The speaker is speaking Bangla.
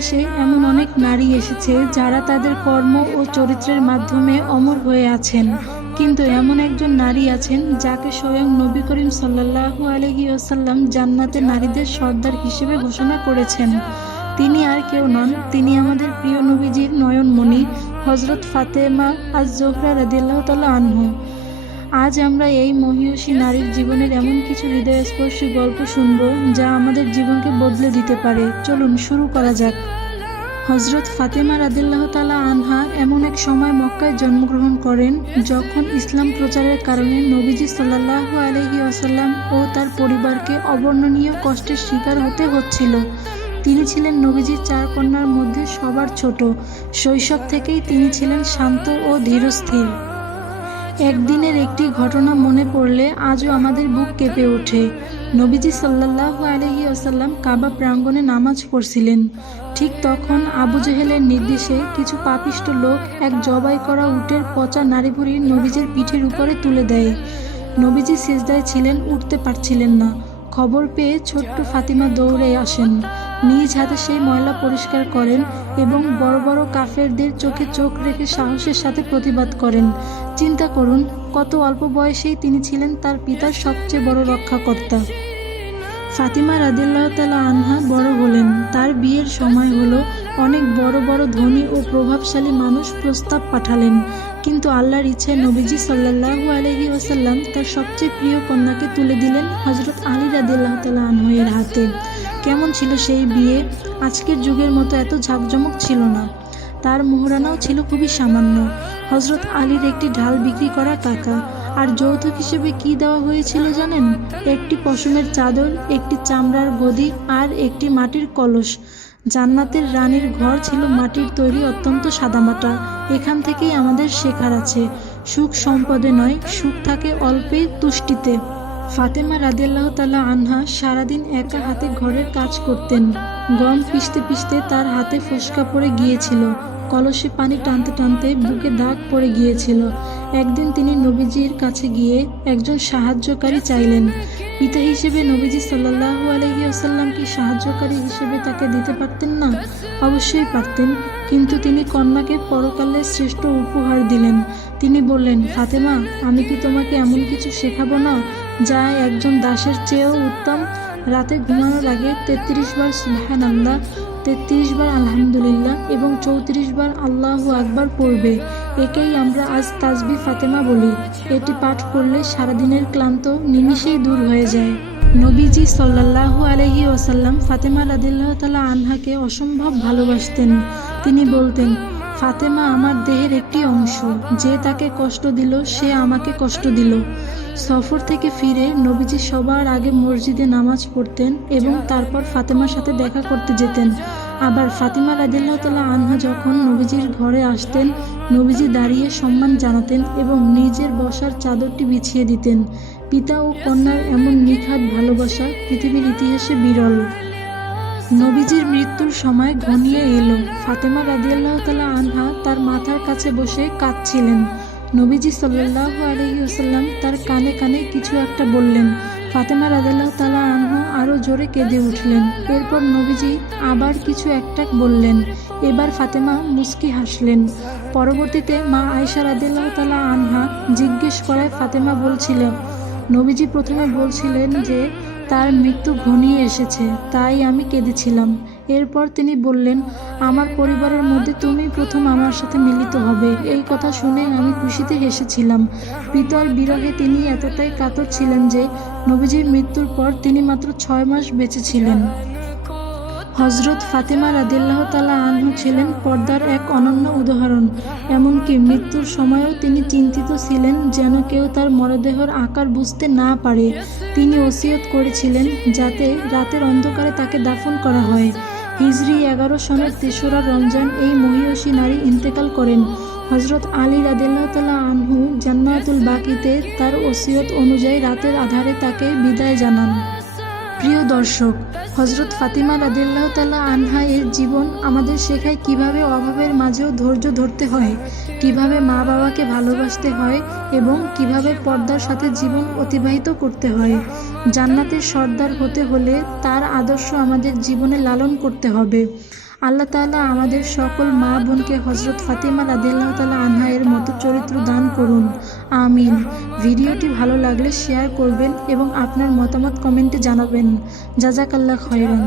ইতিহাসে এমন অনেক নারী এসেছে যারা তাদের কর্ম ও চরিত্রের মাধ্যমে অমর হয়ে আছেন। কিন্তু এমন একজন নারী আছেন যাকে স্বয়ং নবী করিম সাল্লাল্লাহু আলহি ওসাল্লাম জান্নাতে নারীদের সর্দার হিসেবে ঘোষণা করেছেন। তিনি আর কেউ নন, তিনি আমাদের প্রিয় নবীজির নয়নমণি হজরত ফাতেমা আজ জোহরা রাদিল্লাহ তাল্লাহ আনহু। আজ আমরা এই মহিয়সী নারীর জীবনের এমন কিছু হৃদয়স্পর্শী গল্প শুনব যা আমাদের জীবনকে বদলে দিতে পারে। চলুন, শুরু করা যাক। হজরত ফাতেমা রাদিল্লাহ তালা আনহা এমন এক সময় মক্কায় জন্মগ্রহণ করেন, যখন ইসলাম প্রচারের কারণে নবীজি সাল্লাহ আলহি আসাল্লাম ও তার পরিবারকে অবর্ণনীয় কষ্টের শিকার হতে হচ্ছিল। তিনি ছিলেন নবীজির চার কন্যার মধ্যে সবার ছোট। শৈশব থেকেই তিনি ছিলেন শান্ত ও ধীরস্থির। একদিনের একটি ঘটনা মনে পড়লে আজও আমাদের বুক কেঁপে ওঠে। নবীজি সাল্লাহ আলহি আসাল্লাম কাবা প্রাঙ্গণে নামাজ পড়ছিলেন। ঠিক তখন আবু জেহেলের নির্দেশে কিছু পাপিষ্ট লোক এক জবাই করা উটের পচা নারীভুড়ি নবীজির পিঠের উপরে তুলে দেয়। নবীজি সেজদায় ছিলেন, উঠতে পারছিলেন না। খবর পেয়ে ছোট্ট ফাতিমা দৌড়ে আসেন। নিজ হাতে সেই ময়লা পরিষ্কার করেন এবং বড় বড় কাফেরদের চোখে চোখ রেখে সাহসের সাথে প্রতিবাদ করেন। চিন্তা করুন, কত অল্প বয়সেই তিনি ছিলেন তার পিতার সবচেয়ে বড় রক্ষাকর্তা। ফাতিমা রাদিল্লাহ তালা আনহা বড় হলেন। তার বিয়ের সময় হলো অনেক বড় বড় ধনী ও প্রভাবশালী মানুষ প্রস্তাব পাঠালেন। কিন্তু আল্লাহর ইচ্ছায় নবীজি সাল্লাহু আলহি ওসাল্লাম তার সবচেয়ে প্রিয় কন্যাকে তুলে দিলেন হজরত আলী রাদিল্লাহ তালা আনহের হাতে। কেমন ছিল সেই বিয়ে? আজকের যুগের মতো এত ঝাঁকজমক ছিল না। তার মোহরানাও ছিল খুবই সামান্য। হজরত আলীর একটি ঢাল বিক্রি করা টাকা। আর যৌতুক হিসেবে কি দেওয়া হয়েছিল জানেন? একটি পশমের চাদর, একটি চামড়ার গদি আর একটি মাটির কলস। জান্নাতের রানীর ঘর ছিল মাটির তৈরি অত্যন্ত সাদামাটা। এখান থেকেই আমাদের শেখার আছে, সুখ সম্পদে নয়, সুখ থাকে অল্পে তুষ্টিতে। ফাতেমা রাদিয়াল্লাহ তালা আনহা সারাদিন একা হাতে ঘরের কাজ করতেন। গম পিষতে পিষতে তার হাতে ফোসকা পড়ে গিয়েছিল। কলসে পানি টানতে টানতে বুকে দাগ পড়ে গিয়েছিল। একদিন তিনি নবীজির কাছে গিয়ে একজন সাহায্যকারী চাইলেন। পিতা হিসেবে নবীজি সাল্লাহু আলহি আসাল্লাম কি সাহায্যকারী হিসেবে তাকে দিতে পারতেন না? অবশ্যই পারতেন, কিন্তু তিনি কন্যাকে পরকালের শ্রেষ্ঠ উপহার দিলেন। তিনি বললেন, ফাতেমা, আমি কি তোমাকে এমন কিছু শেখাবো না? যা একজন দাসের চেয়েও উত্তম। রাতে ঘুমানোর আগে তেত্রিশ বার সুহান আল্লাহ তেত্রিশ বার আলহামদুলিল্লাহ এবং চৌত্রিশ বার আল্লাহ আকবার পড়বে। একেই আমরা আজ তাজবি ফাতেমা বলি। এটি পাঠ করলে সারাদিনের ক্লান্ত নিমিষেই দূর হয়ে যায়। নবীজি সাল্লাল্লাহু আলহি ওসাল্লাম ফাতেমা রাদিল্লাহ তালা আনহাকে অসম্ভব ভালোবাসতেন। তিনি বলতেন ফাতেমা আমার দেহের একটি অংশ। যে তাকে কষ্ট দিল, সে আমাকে কষ্ট দিল। সফর থেকে ফিরে নবীজি সবার আগে মসজিদে নামাজ পড়তেন এবং তারপর ফাতেমার সাথে দেখা করতে যেতেন। আবার ফাতিমা রাদিল্লাহ তালা আনহা যখন নবীজির ঘরে আসতেন, নবীজি দাঁড়িয়ে সম্মান জানাতেন এবং নিজের বসার চাদরটি বিছিয়ে দিতেন। পিতা ও কন্যার এমন নিখাত ভালোবাসা পৃথিবীর ইতিহাসে বিরল। নবীজির মৃত্যুর সময় ঘনিয়ে এলো। ফাতেমা রাদিয়াল্লাহ তালা আনহা তার মাথার কাছে বসে কাঁদছিলেন। নবীজি সাল্লাহ আলহি ওসাল্লাম তার কানে কানে কিছু একটা বললেন। ফাতেমা রাদিয়াল্লাহ তালা আনহু আরও জোরে কেঁদে উঠলেন। এরপর নবীজি আবার কিছু একটা বললেন। এবার ফাতেমা মুস্কি হাসলেন। পরবর্তীতে মা আয়সা রাদিল্লাহ তালা আনহা জিজ্ঞেস করায় ফাতেমা বলছিলেন নবীজি প্রথমে বলছিলেন যে, তার মৃত্যু ঘনিয়ে এসেছে, তাই আমি কেঁদেছিলাম। এরপর তিনি বললেন, আমার পরিবারের মধ্যে তুমি প্রথম আমার সাথে মিলিত হবে। এই কথা শুনে আমি খুশিতে হেসেছিলাম। পিতার বিরহে তিনি এতটাই কাতর ছিলেন যে, নবীজির মৃত্যুর পর তিনি মাত্র ছয় মাস বেঁচে ছিলেন। হজরত ফাতেমা রাদিল্লাহ তালা আনহু ছিলেন পর্দার এক অনন্য উদাহরণ। এমনকি মৃত্যুর সময়ও তিনি চিন্তিত ছিলেন যেন কেউ তার মরদেহর আকার বুঝতে না পারে। তিনি ওসিয়ত করেছিলেন যাতে রাতের অন্ধকারে তাকে দাফন করা হয়। হিজরি এগারো সনের তেসরা রমজান এই মহিয়সী নারী ইন্তেকাল করেন। হজরত আলী রাদিল্লাহ তালা আনহু জান্নাতুল বাকিতে তার ওসিয়ত অনুযায়ী রাতের আধারে তাকে বিদায় জানান। প্রিয় দর্শক হজরত ফাতিমা রাদিল্লাহ তালা আনহা এর জীবন আমাদের শেখায় কীভাবে অভাবের মাঝেও ধৈর্য ধরতে হয়, কীভাবে মা বাবাকে ভালোবাসতে হয় এবং কীভাবে পর্দার সাথে জীবন অতিবাহিত করতে হয়। জান্নাতের সর্দার হতে হলে তার আদর্শ আমাদের জীবনে লালন করতে হবে। আল্লাহ তাআলা আমাদের সকল মা বোনকে হজরত ফাতিমা রাদিয়াল্লাহু তাআলা আনহা চরিত্র দান করুন। আমিন। ভিডিওটি ভালো লাগলে শেয়ার করবেন এবং আপনার মতামত কমেন্টে জানাবেন। জাজাকাল্লা খয়রান।